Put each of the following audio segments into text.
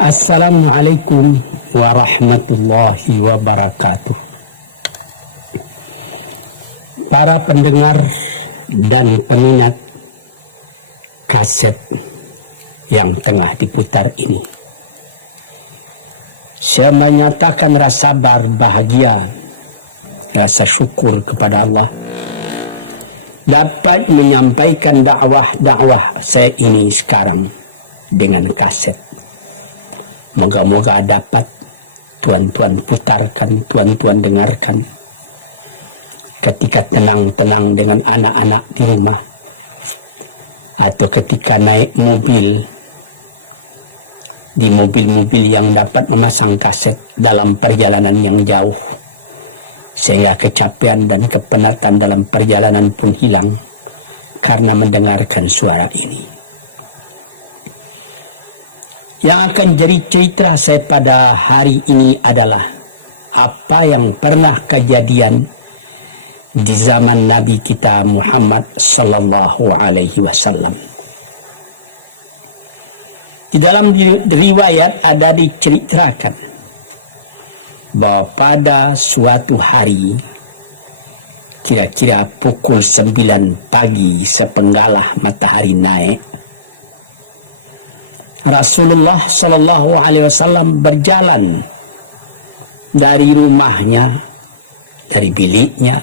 Assalamualaikum warahmatullahi wabarakatuh. Para pendengar dan peminat kaset yang tengah diputar ini, saya menyatakan rasa bahagia, rasa syukur kepada Allah dapat menyampaikan dakwah saya ini sekarang dengan kaset. Moga-moga dapat tuan-tuan putarkan, tuan-tuan dengarkan ketika tenang-tenang dengan anak-anak di rumah, atau ketika naik mobil, di mobil-mobil yang dapat memasang kaset dalam perjalanan yang jauh, sehingga kecapean dan kepenatan dalam perjalanan pun hilang karena mendengarkan suara ini. Yang akan jadi cerita saya pada hari ini adalah apa yang pernah kejadian di zaman Nabi kita Muhammad sallallahu alaihi wasallam. Di dalam riwayat ada diceritakan bahwa pada suatu hari, kira-kira pukul 9 pagi sepenggalah matahari naik, Rasulullah sallallahu alaihi wasallam berjalan dari rumahnya, dari biliknya,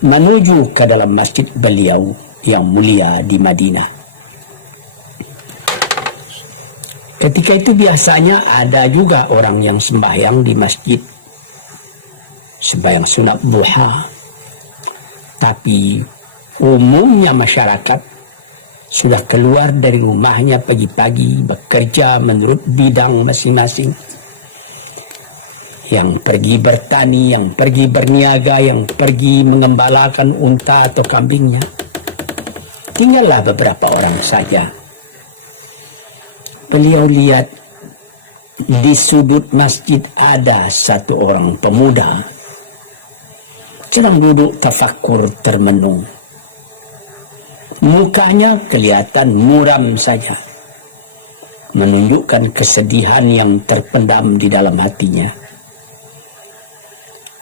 menuju ke dalam masjid beliau yang mulia di Madinah. Ketika itu biasanya ada juga orang yang sembahyang di masjid, sembahyang sunat duha. Tapi umumnya masyarakat sudah keluar dari rumahnya pagi-pagi, bekerja menurut bidang masing-masing. Yang pergi bertani, yang pergi berniaga, yang pergi mengembalakan unta atau kambingnya. Tinggallah beberapa orang saja. Beliau lihat di sudut masjid ada satu orang pemuda sedang duduk tafakkur termenung. Mukanya kelihatan muram saja, menunjukkan kesedihan yang terpendam di dalam hatinya.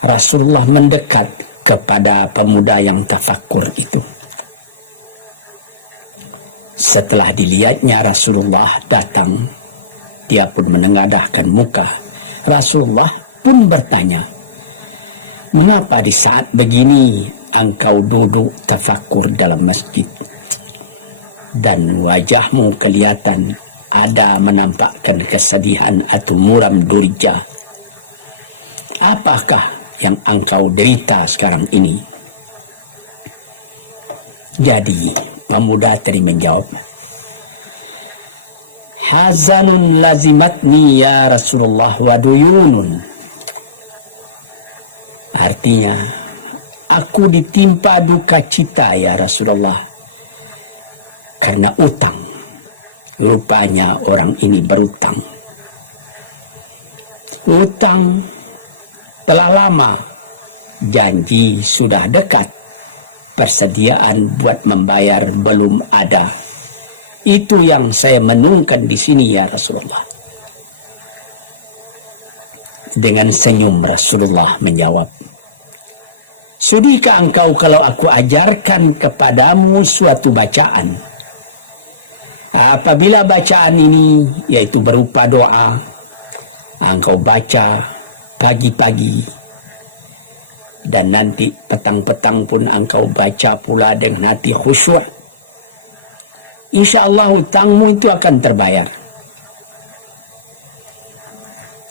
Rasulullah mendekat kepada pemuda yang tafakkur itu. Setelah dilihatnya Rasulullah datang, dia pun menengadahkan muka. Rasulullah pun bertanya, "Mengapa di saat begini engkau duduk tafakkur dalam masjid? Dan wajahmu kelihatan ada menampakkan kesedihan atau muram durja. Apakah yang engkau derita sekarang ini?" Jadi pemuda tadi menjawab, "Hazanun lazimatni ya Rasulullah wa duyunun." Artinya, aku ditimpa duka cita ya Rasulullah karena utang. Rupanya orang ini berutang. Utang telah lama, janji sudah dekat, persediaan buat membayar belum ada. Itu yang saya menungkan di sini ya Rasulullah. Dengan senyum Rasulullah menjawab, "Sudihkah engkau kalau aku ajarkan kepadamu suatu bacaan? Apabila bacaan ini, yaitu berupa doa, engkau baca pagi-pagi, dan nanti petang-petang pun engkau baca pula dengan hati khusyuk, insya-Allah hutangmu itu akan terbayar."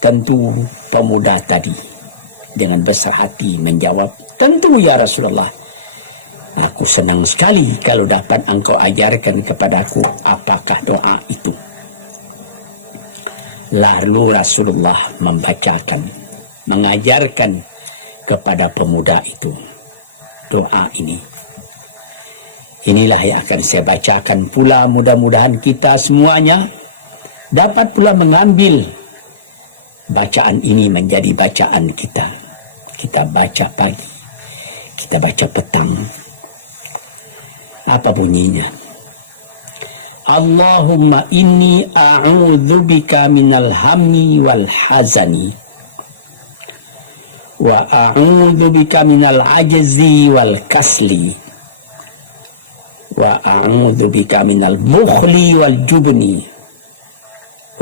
Tentu pemuda tadi dengan besar hati menjawab, "Tentu ya Rasulullah. Aku senang sekali kalau dapat engkau ajarkan kepadaku apakah doa itu." Lalu Rasulullah mengajarkan kepada pemuda itu doa ini. Inilah yang akan saya bacakan pula, mudah-mudahan kita semuanya dapat pula mengambil bacaan ini menjadi bacaan kita. Kita baca pagi, kita baca petang. Apa bunyinya? Allahumma inni a'udzubika minal hammi wal hazani wa a'udzubika minal ajzi wal kasli wa a'udzubika minal bukhli wal jubni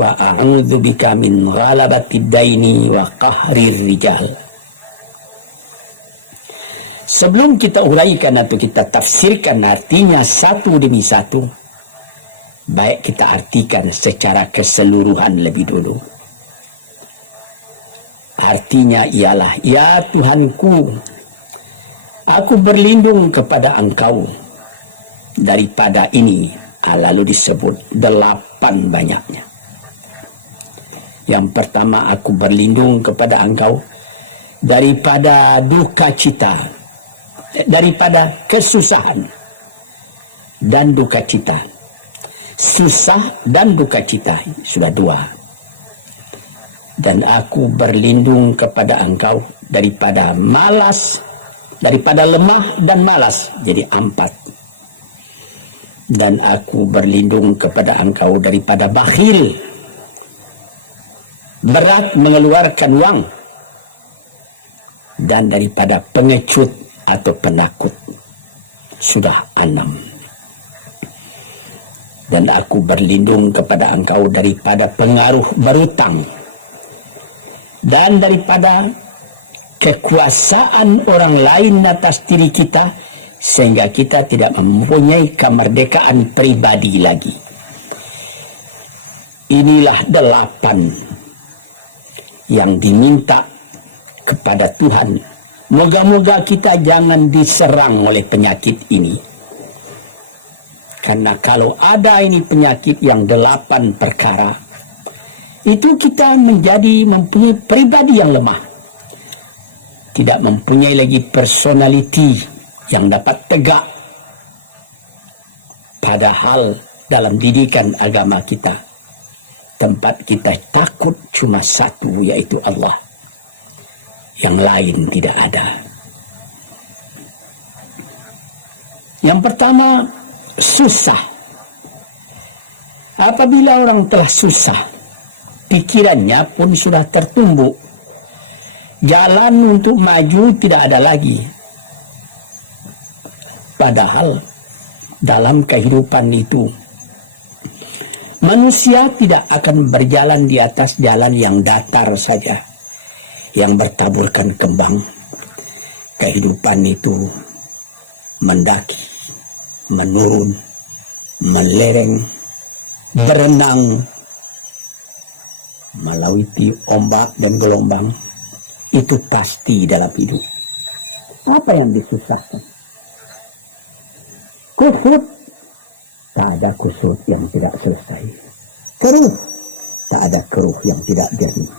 wa a'udzubika min ghalabati daini wa qahrir rijal. Sebelum kita uraikan atau kita tafsirkan artinya satu demi satu, baik kita artikan secara keseluruhan lebih dulu. Artinya ialah, ya Tuhanku, aku berlindung kepada Engkau daripada ini. Lalu disebut 8 banyaknya. Yang pertama, aku berlindung kepada Engkau daripada duka cita, daripada kesusahan dan duka cita. Susah dan duka cita sudah 2. Dan aku berlindung kepada Engkau daripada malas, daripada lemah dan malas, jadi 4. Dan aku berlindung kepada Engkau daripada bakhil, berat mengeluarkan uang, dan daripada pengecut atau penakut, sudah 6. Dan aku berlindung kepada Engkau daripada pengaruh berutang dan daripada kekuasaan orang lain atas diri kita, sehingga kita tidak mempunyai kemerdekaan pribadi lagi. Inilah 8 yang diminta kepada Tuhan. Moga-moga kita jangan diserang oleh penyakit ini. Karena kalau ada ini penyakit yang 8 perkara, itu kita mempunyai pribadi yang lemah. Tidak mempunyai lagi personality yang dapat tegak. Padahal dalam didikan agama kita, tempat kita takut cuma satu, yaitu Allah. Yang lain tidak ada. Yang pertama, susah. Apabila orang telah susah, pikirannya pun sudah tertumbuk. Jalan untuk maju tidak ada lagi. Padahal dalam kehidupan itu, manusia tidak akan berjalan di atas jalan yang datar saja, yang bertaburkan kembang. Kehidupan itu mendaki, menurun, melereng, berenang, melewati ombak dan gelombang. Itu pasti dalam hidup. Apa yang disusahkan? Kusut, tak ada kusut yang tidak selesai. Keruh, tak ada keruh yang tidak jernih.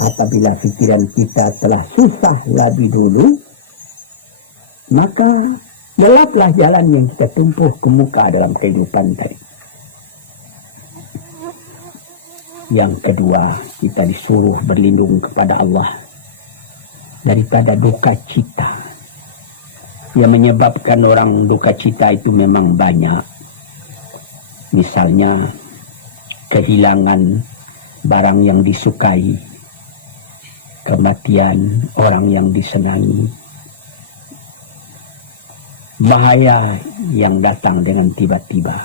Apabila pikiran kita telah susah lebih dulu, maka gelaplah jalan yang kita tempuh ke muka dalam kehidupan tadi. Yang kedua, kita disuruh berlindung kepada Allah daripada duka cita. Yang menyebabkan orang duka cita itu memang banyak. Misalnya, kehilangan barang yang disukai, kematian orang yang disenangi, bahaya yang datang dengan tiba-tiba.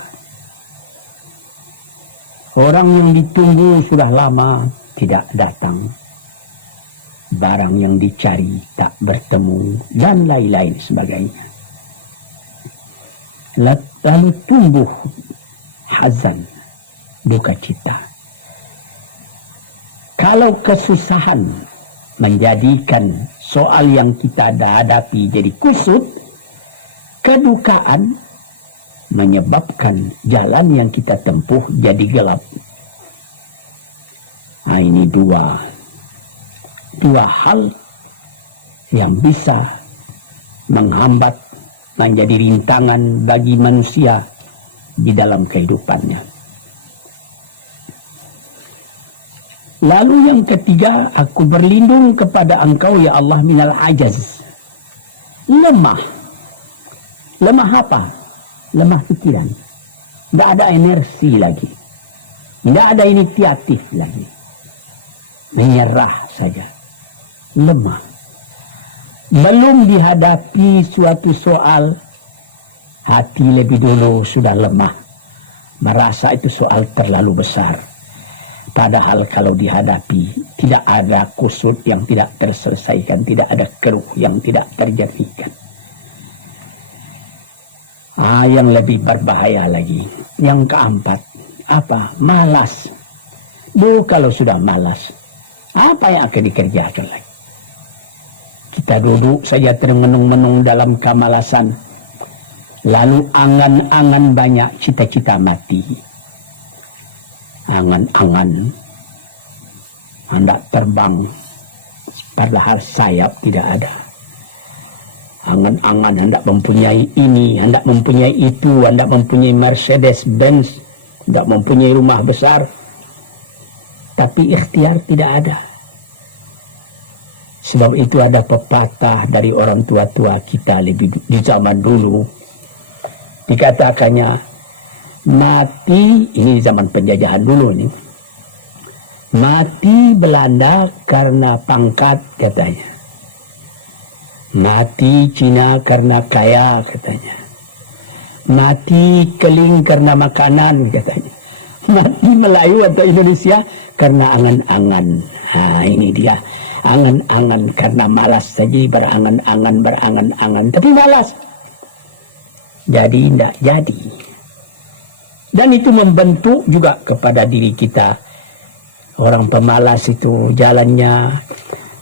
Orang yang ditunggu sudah lama tidak datang. Barang yang dicari tak bertemu, dan lain-lain sebagainya. Lalu tumbuh hazan, duka cita. Kalau kesusahan menjadikan soal yang kita hadapi jadi kusut, kedukaan menyebabkan jalan yang kita tempuh jadi gelap. Nah, ini dua hal yang bisa menghambat, menjadi rintangan bagi manusia di dalam kehidupannya. Lalu yang ketiga, aku berlindung kepada Engkau ya Allah minal ajaz. Lemah. Lemah apa? Lemah pikiran, Tidak ada energi lagi. Tidak ada inisiatif lagi. Menyerah saja. Lemah. Belum dihadapi suatu soal, hati lebih dulu sudah lemah. Merasa itu soal terlalu besar. Padahal kalau dihadapi, tidak ada kusut yang tidak terselesaikan, tidak ada keruh yang tidak terjadikan. Yang lebih berbahaya lagi, yang keempat, apa? Malas. Kalau sudah malas, apa yang akan dikerjakan lagi? Kita duduk saja termenung-menung dalam kemalasan, lalu angan-angan banyak, cita-cita mati. Angan-angan hendak terbang, padahal sayap tidak ada. Angan-angan hendak mempunyai ini, hendak mempunyai itu, hendak mempunyai Mercedes-Benz, hendak mempunyai rumah besar, tapi ikhtiar tidak ada. Sebab itu ada pepatah dari orang tua-tua kita lebih di zaman dulu, dikatakannya mati, ini zaman penjajahan dulu nih, mati Belanda karena pangkat katanya. Mati Cina karena kaya katanya. Mati Keling karena makanan katanya. Mati Melayu atau Indonesia karena angan-angan. Ini dia. Angan-angan karena malas saja, berangan-angan. Tapi malas. Jadi tidak jadi. Dan itu membentuk juga kepada diri kita. Orang pemalas itu jalannya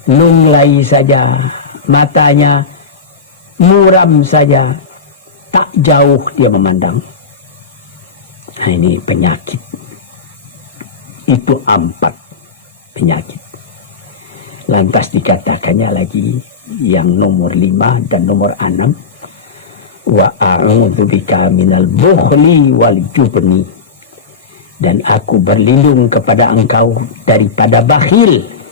lunglai saja. Matanya muram saja, tak jauh dia memandang. Ini penyakit. Itu 4 penyakit. Lantas dikatakannya lagi yang nomor 5 dan nomor 6. Wa a'udzubika minal bukhli wal jubni. Dan aku berlindung kepada engkau daripada bakhil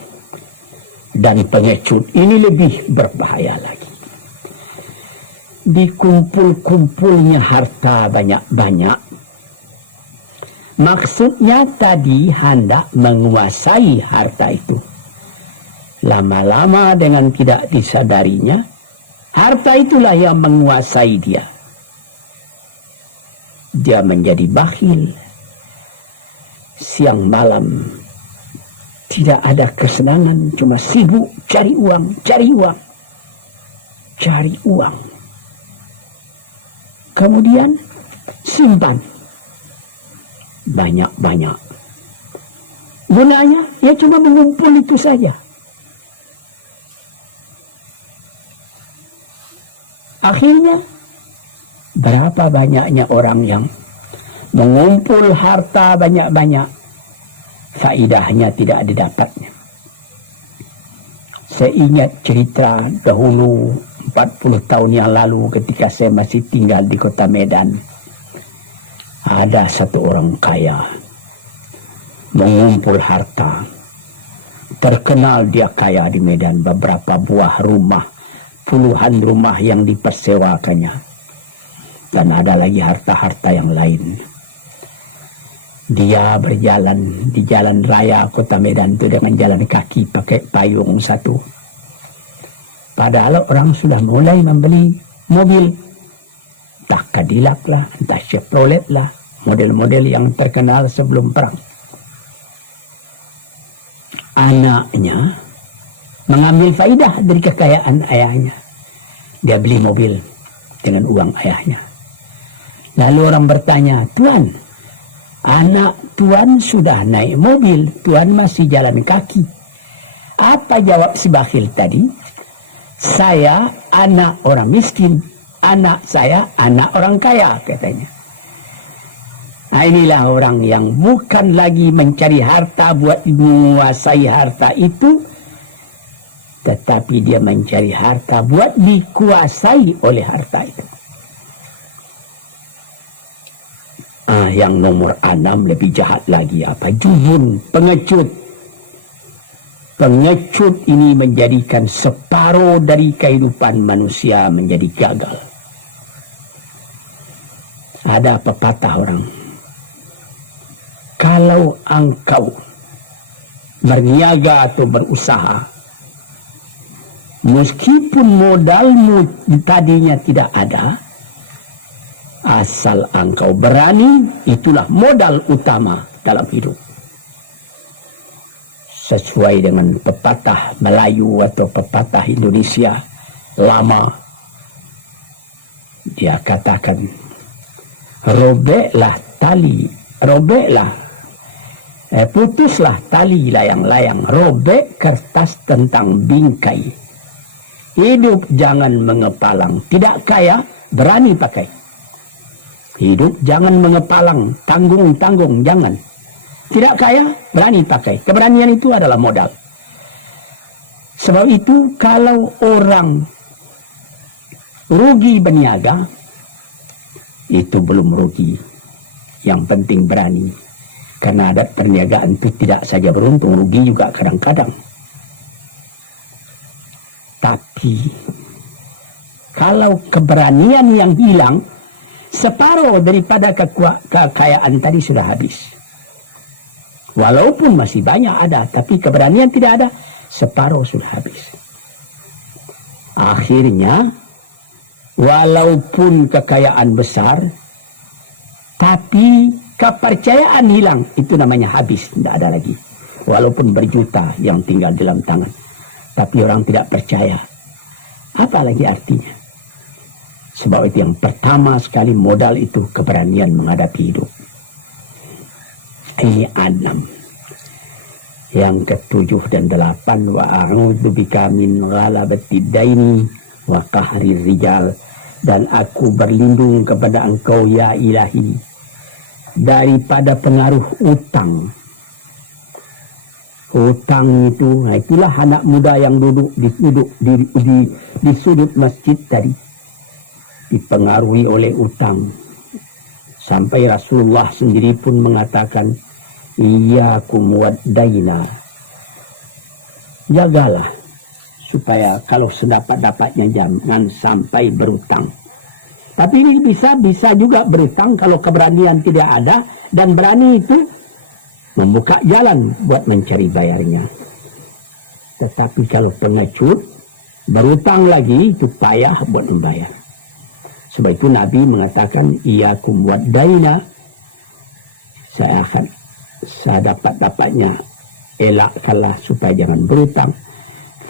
dan pengecut. Ini lebih berbahaya lagi. Dikumpul-kumpulnya harta banyak-banyak, maksudnya tadi hendak menguasai harta itu. Lama-lama dengan tidak disadarinya, harta itulah yang menguasai dia. Dia menjadi bakhil. Siang malam tidak ada kesenangan, cuma sibuk cari uang. Kemudian simpan banyak-banyak. Gunanya ya cuma mengumpul itu saja. Akhirnya berapa banyaknya orang yang mengumpul harta banyak-banyak, faidahnya tidak didapatnya. Saya ingat cerita dahulu 40 tahun yang lalu ketika saya masih tinggal di kota Medan. Ada satu orang kaya mengumpul harta. Terkenal dia kaya di Medan, beberapa buah rumah, puluhan rumah yang dipersewakannya. Dan ada lagi harta-harta yang lain. Dia berjalan di jalan raya kota Medan itu dengan jalan kaki pakai payung satu. Padahal orang sudah mulai membeli mobil. Entah Cadillac lah, entah Chevrolet lah. Model-model yang terkenal sebelum perang. Anaknya mengambil faidah dari kekayaan ayahnya. Dia beli mobil dengan uang ayahnya. Lalu orang bertanya, "Tuan, anak Tuan sudah naik mobil, Tuan masih jalan kaki." Apa jawab si bakhil tadi? "Saya anak orang miskin, anak saya anak orang kaya," katanya. Nah, inilah orang yang bukan lagi mencari harta buat menguasai harta itu, tetapi dia mencari harta buat dikuasai oleh harta itu. Yang nomor 6 lebih jahat lagi, apa? Jubun, pengecut. Pengecut ini menjadikan separuh dari kehidupan manusia menjadi gagal. Ada pepatah orang kalau engkau berniaga atau berusaha, meskipun modalmu tadinya tidak ada, asal engkau berani, itulah modal utama dalam hidup. Sesuai dengan pepatah Melayu atau pepatah Indonesia lama, dia katakan, putuslah tali layang-layang, robek kertas tentang bingkai. Hidup jangan mengepalang, tidak kaya berani pakai. Hidup jangan mengepalang, tanggung-tanggung jangan. Tidak kaya berani pakai. Keberanian itu adalah modal. Sebab itu kalau orang rugi berniaga, itu belum rugi. Yang penting berani. Karena adat perniagaan itu tidak saja beruntung, rugi juga kadang-kadang. Tapi kalau keberanian yang hilang, separuh daripada kekayaan tadi sudah habis. Walaupun masih banyak ada, tapi keberanian tidak ada, separuh sudah habis. Akhirnya, walaupun kekayaan besar, tapi kepercayaan hilang, itu namanya habis, tidak ada lagi. Walaupun berjuta yang tinggal dalam tangan, tapi orang tidak percaya. Apa lagi artinya? Sebab itu yang pertama sekali modal itu keberanian menghadapi hidup. Ini 6. Yang ke-7 dan 8, wa a'udzubika min ghalabati daini wa qahri rijal, dan aku berlindung kepada engkau ya ilahi daripada pengaruh utang. Utang itu, nah itulah anak muda yang duduk di sudut masjid tadi, dipengaruhi oleh utang. Sampai Rasulullah sendiri pun mengatakan, iyyakum wad-daina. Jagalah supaya kalau sedapat-dapatnya jangan sampai berutang. Tapi ini bisa juga berutang kalau keberanian tidak ada, dan berani itu membuka jalan buat mencari bayarnya. Tetapi kalau pengecut berutang lagi, itu payah buat membayar. Sebab itu Nabi mengatakan, iyyakum wad-daina, saya akan sedapat-dapatnya elakkanlah supaya jangan berutang.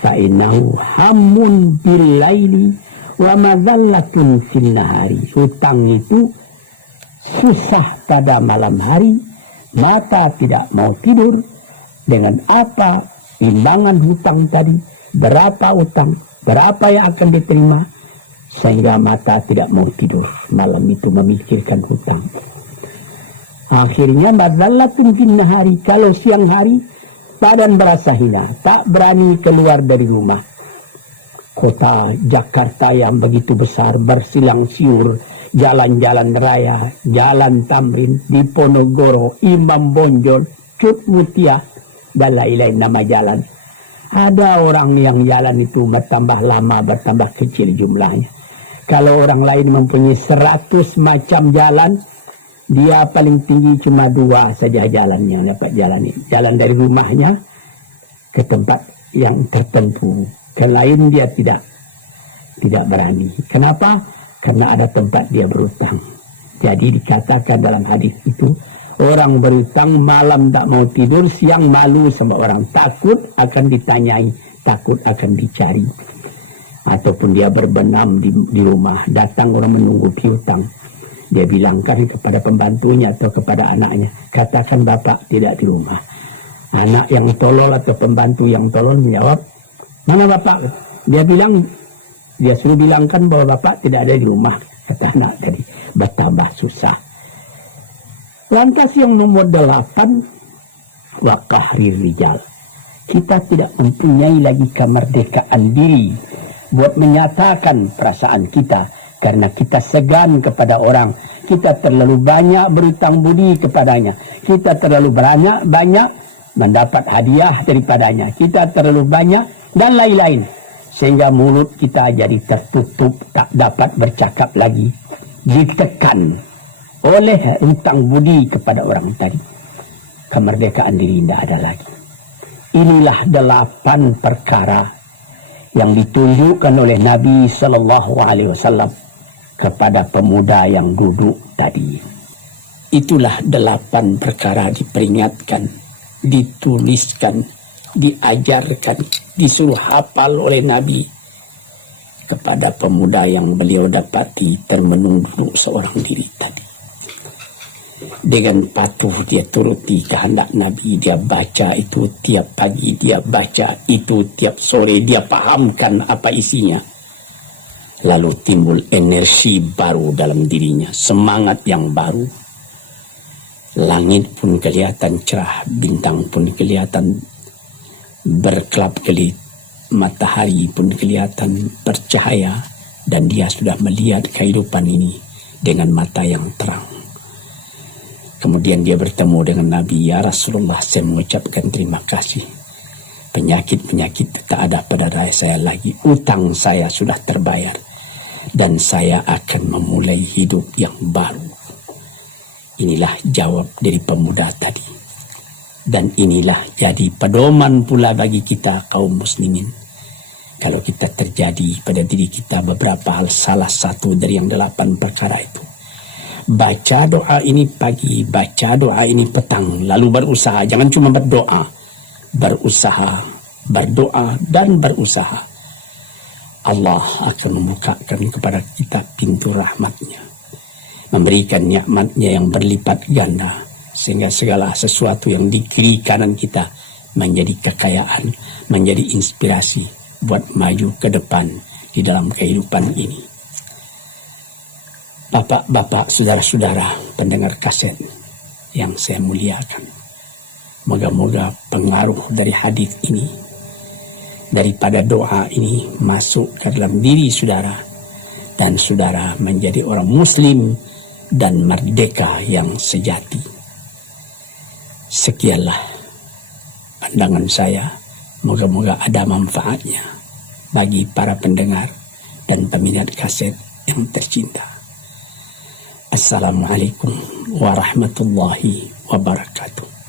Fa innahu hammun bil laili wa madhallatun fil nahari. Hutang itu susah pada malam hari, mata tidak mau tidur. Dengan apa imbangan hutang tadi, berapa hutang, berapa yang akan diterima, sehingga mata tidak mau tidur malam itu memikirkan hutang. Akhirnya madhallatun fil nahari, kalau siang hari badan berasa hina, tak berani keluar dari rumah. Kota Jakarta yang begitu besar, bersilang siur, jalan-jalan raya, jalan Tamrin, Diponegoro, Imam Bonjol, Cut Mutia, dan lain-lain nama jalan. Ada orang yang jalan itu bertambah lama, bertambah kecil jumlahnya. Kalau orang lain mempunyai 100 macam jalan, dia paling tinggi cuma 2 saja jalannya dapat jalani. Jalan dari rumahnya ke tempat yang tertentu. Ke lain dia tidak berani. Kenapa? Karena ada tempat dia berutang. Jadi dikatakan dalam hadis itu, orang berutang malam tak mau tidur, siang malu sama orang. Takut akan ditanyai, takut akan dicari. Ataupun dia berbenam di rumah, datang orang menunggu piutang. Dia bilangkan kepada pembantunya atau kepada anaknya, katakan bapak tidak di rumah. Anak yang tolol atau pembantu yang tolol menjawab, mana bapak? Dia suruh bilangkan bahwa bapak tidak ada di rumah. Kata anak tadi, bertambah susah. Lantas yang nomor 8, wa qahri rijal. Kita tidak mempunyai lagi kemerdekaan diri buat menyatakan perasaan kita. Karena kita segan kepada orang, kita terlalu banyak berutang budi kepadanya, kita terlalu banyak mendapat hadiah daripadanya, kita terlalu banyak dan lain-lain, sehingga mulut kita jadi tertutup, tak dapat bercakap lagi, ditekan oleh hutang budi kepada orang tadi. kemerdekaan diri tidak ada lagi. Inilah 8 perkara yang ditunjukkan oleh Nabi Sallallahu Alaihi Wasallam kepada pemuda yang duduk tadi. Itulah 8 perkara diperingatkan, dituliskan, diajarkan, disuruh hafal oleh Nabi kepada pemuda yang beliau dapati termenung duduk seorang diri tadi. Dengan patuh dia turuti kehendak Nabi, dia baca itu tiap pagi, dia baca itu tiap sore, dia pahamkan apa isinya. Lalu timbul energi baru dalam dirinya, semangat yang baru. Langit pun kelihatan cerah, bintang pun kelihatan berkelap-kelip, matahari pun kelihatan bercahaya, dan dia sudah melihat kehidupan ini dengan mata yang terang. Kemudian dia bertemu dengan Nabi, ya Rasulullah, saya mengucapkan terima kasih. Penyakit-penyakit tak ada pada diri saya lagi, utang saya sudah terbayar, dan saya akan memulai hidup yang baru. Inilah jawab dari pemuda tadi. Dan inilah jadi pedoman pula bagi kita kaum muslimin. Kalau kita terjadi pada diri kita beberapa hal, salah satu dari yang 8 perkara itu, baca doa ini pagi, baca doa ini petang, lalu berusaha. Jangan cuma berdoa, berusaha, berdoa dan berusaha. Allah akan membukakan kepada kita pintu rahmatnya, memberikan nikmatnya yang berlipat ganda, sehingga segala sesuatu yang di kiri kanan kita menjadi kekayaan, menjadi inspirasi buat maju ke depan di dalam kehidupan ini. Bapak-bapak, saudara-saudara pendengar kaset yang saya muliakan, moga-moga pengaruh dari hadis ini, daripada doa ini masuk ke dalam diri saudara, dan saudara menjadi orang muslim dan merdeka yang sejati. Sekianlah pandangan saya, moga-moga ada manfaatnya bagi para pendengar dan peminat kaset yang tercinta. Assalamualaikum warahmatullahi wabarakatuh.